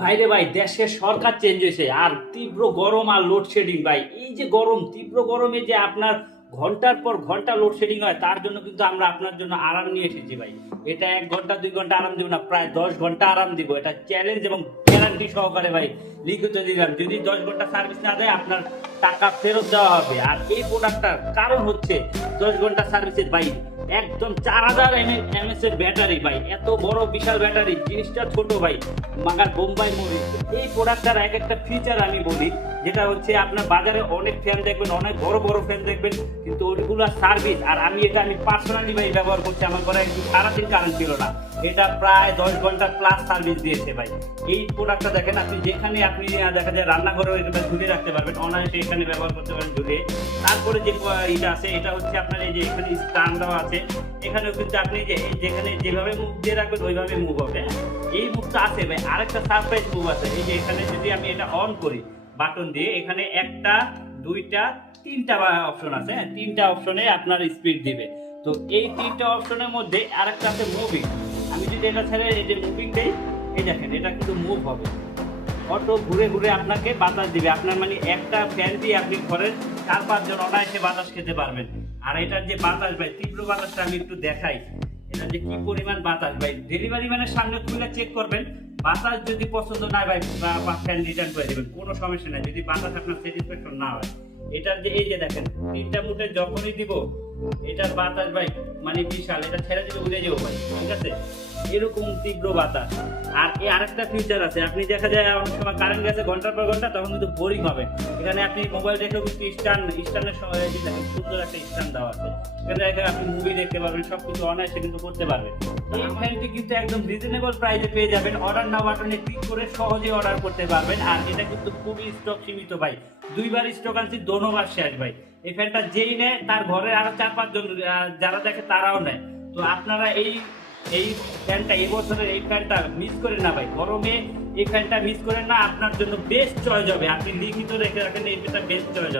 ভাইরে ভাই, দেশের সরকার চেঞ্জ হয়েছে আর তীব্র গরম আর লোডশেডিং ভাই। এই যে গরম, তীব্র গরমে যে আপনার ঘন্টার পর ঘন্টা লোডশেডিং হয়, তার জন্য কিন্তু আমরা আপনার জন্য আরাম নিয়ে এসেছি ভাই। এটা 1 ঘন্টা 2 ঘন্টা আরাম দিব না, প্রায় 10 ঘন্টা আরাম দিব। এটা চ্যালেঞ্জ এবং গ্যারান্টি সহকারে ভাই লিখিত দিলাম। যদি 10 ঘন্টা সার্ভিস না দেয়, আপনার টাকা ফেরত দেওয়া হবে। আর এই প্রোডাক্টটার কারণ হচ্ছে 10 ঘন্টা সার্ভিসের ভাই, একদম 4000 mAh এর ব্যাটারি ভাই। এত বড় বিশাল ব্যাটারি, জিনিসটা ছোট ভাই, মাগার বোম্বাই মরি। এই প্রোডাক্টটার এক একটা ফিচার আমি বলি, যেটা হচ্ছে আপনার বাজারে অনেক ফ্যান দেখবেন, অনেক বড় বড় ফ্যান দেখবেন, কিন্তু ওইগুলো সার্ভিস। আর আমি পার্সোনালি ভাই ব্যবহার করছি, আমার ঘরে একটু সারাদিন কারেন্ট ছিল না, এটা প্রায় 10 ঘন্টা প্লাস সার্ভিস দিয়েছে ভাই। এই প্রোডাক্টটা দেখেন, আপনি যেখানে আপনি দেখা যায় রান্নাঘরে ঝুলিয়ে রাখতে পারবেন, অনায়াসে এখানে ব্যবহার করতে পারেন ঝুলিয়ে। তারপরে যে এটা আছে, এটা হচ্ছে আপনার এই যে এখানে স্ট্যান্ড দেওয়া আছে, এখানেও কিন্তু আপনি যে যেখানে যেভাবে মুভ দিয়ে রাখবেন ওইভাবে মুভ হবে। এই মুভটা আছে ভাই, আরেকটা সারপ্রাইজ মুভ আছে। এই যে এখানে যদি আমি এটা অন করি বাটন দিয়ে, এখানে একটা, দুইটা, তিনটা অপশন আছে। হ্যাঁ, তিনটা অপশনে আপনার স্পিড দিবে। তো এই তিনটা অপশনের মধ্যে আরেকটা আছে মুভিং। আমি যদি এটা ছেড়ে এই যে মুভিং দেই, এই দেখেন এটা কিন্তু মুভ হবে, অটো ঘুরে ঘুরে আপনাকে বাতাস দিবে। আপনার মানে একটা ফ্যান দিয়ে আপনি ঘরের 4-5 জন অনায়াসে বাতাস খেতে পারবেন। আর এটার যে বাতাস ভাই, তীব্র বাতাসটা আমি একটু দেখাই, এটা যে কি পরিমাণ বাতাস ভাই। ডেলিভারি ম্যানের সামনে খুলে চেক করবেন, বাতাস যদি পছন্দ না হয় ভাই, ফ্যান রিটার্ন করে দেবেন, কোনো সমস্যা নাই যদি বাতাস আপনার স্যাটিসফ্যাকশন না হয়। এটার যে এই যে দেখেন, তিনটা মুটে যখনই দিব, এটার বাতাস ভাই মানে বিশাল, এটা ছেড়ে দিলে উড়ে যাবো ভাই, ঠিক আছে, এরকম তীব্র বাতাস। আর এই আরেকটা ফিচার আছে, আপনি দেখা যায় অনেক সময় কারেন্ট গেছে ঘন্টার পর ঘন্টা, তখন কিন্তু বোরিং হবে। এখানে আপনি মোবাইল রেখেও কিন্তু স্ট্যান্ডের সময় সুন্দর একটা স্ট্যান্ড দেওয়া আছে, এখানে রেখে আপনি মুভি দেখতে পারবেন, সবকিছু অনায়াসে কিন্তু করতে পারবেন। এই ফ্যানটি কিন্তু একদম রিজনেবল প্রাইসে পেয়ে যাবেন। অর্ডার নাও বাটনে ক্লিক করে সহজে অর্ডার করতে পারবেন। আর এটা কিন্তু খুবই স্টক সীমিত ভাই, 2বার স্টক আনছি, দোনোবার শেষ ভাই। এই ফ্যানটা যেই নেয় তার ঘরে আরো 4-5 জন যারা দেখে তারাও নেয়। তো আপনারা এই এই ফ্যানটা, এই বছরের এই ফ্যানটা মিস করেন না ভাই, গরমে এই ফ্যানটা মিস করেন না, আপনার জন্য বেস্ট চয়েস হবে। আপনি লিখিত রেখে রাখেন, এই ফ্যানটা বেস্ট চয়েস হবে।